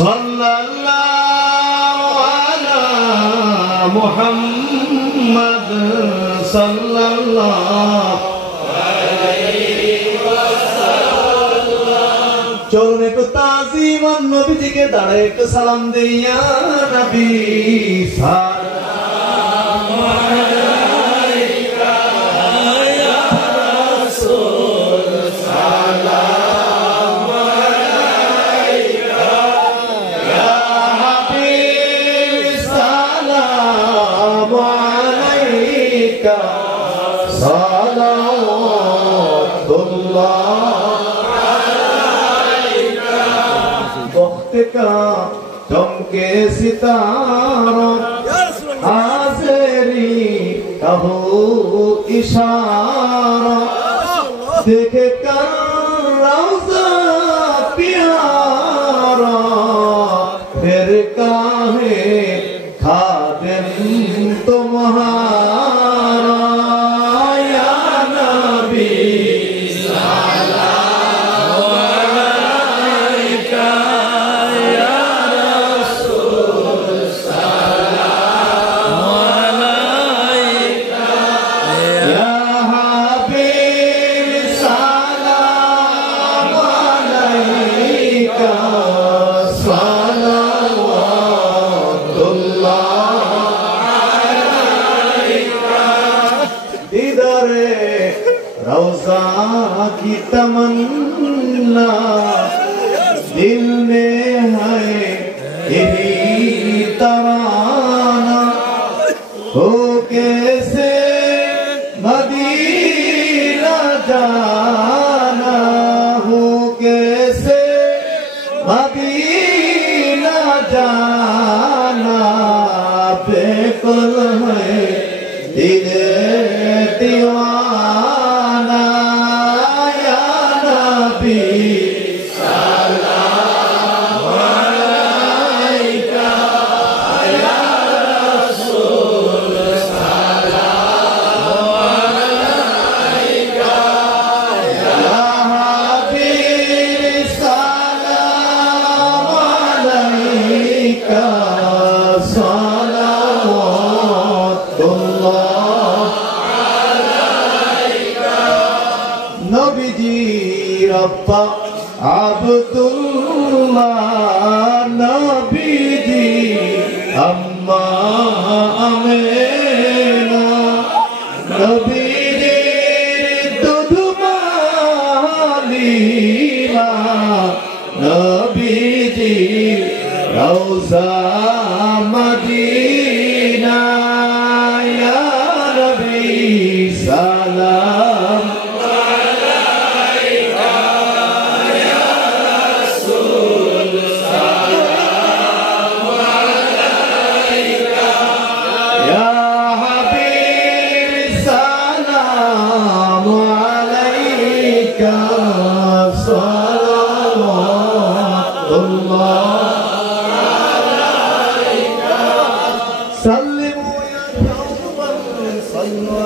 সাল্লাল্লাহু আলা মুহাম্মদ সাল্লাল্লাহু আলাইহি ওয়াসাল্লাম। চলুন একটু তাজিমান নবীজিকে দাঁড়ায় একটু সালাম দেই ইয়া নবী সালাম আলাইকা ইয়া রাসূল সালাম আলাইকা ইয়া হাবিব সালাম আলাইকা সালাওয়াতুল্লাহ का चमके सितारा हाज़री कहो इशारा देखे कर रौज़ा प्यारा फिर काहे खादिम तुम्हारा या नबी रौज़ा की तमन्ना दिल में है यही तराना हो कैसे मदीना जाना हो कैसे मदीना जाना बेकुल है दिल दीवाना या नबी सलाम अलैका या रसूल सलाम अलैका या हबीब सलाम अलैका सलावतुल्लाह नबीजी रब्बा अब्दुल्लाह नबीजी अम्मा अमीना नबीजी दूध मालीना नबीजी रौज़ा मदीना